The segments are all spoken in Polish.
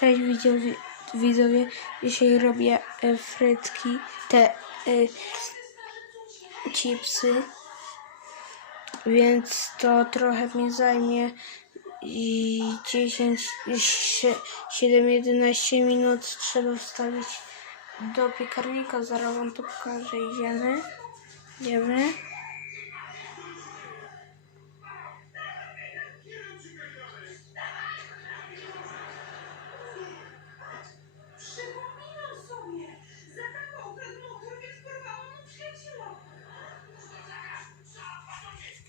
Cześć widzowie, widzowie. Dzisiaj robię e, frytki, te e, chipsy, więc to trochę mi zajmie i 10, 7-11 minut trzeba wstawić do piekarnika. Zaraz wam to pokażę. Idziemy. Idziemy.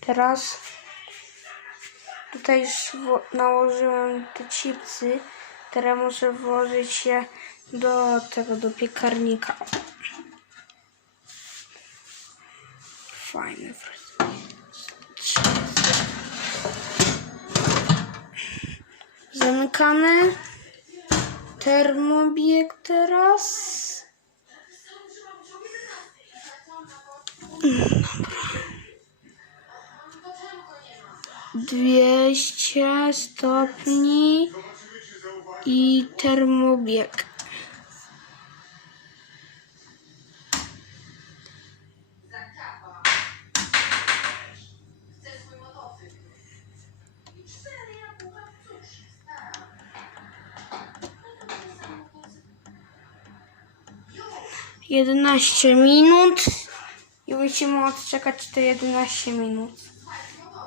Teraz tutaj już nałożyłem te chipsy. Teraz muszę włożyć je do tego, do piekarnika. Fajne. Zamykane. Termobieg teraz. Dwieście stopni i termobieg. 11 minut i musimy odczekać te 11 minut.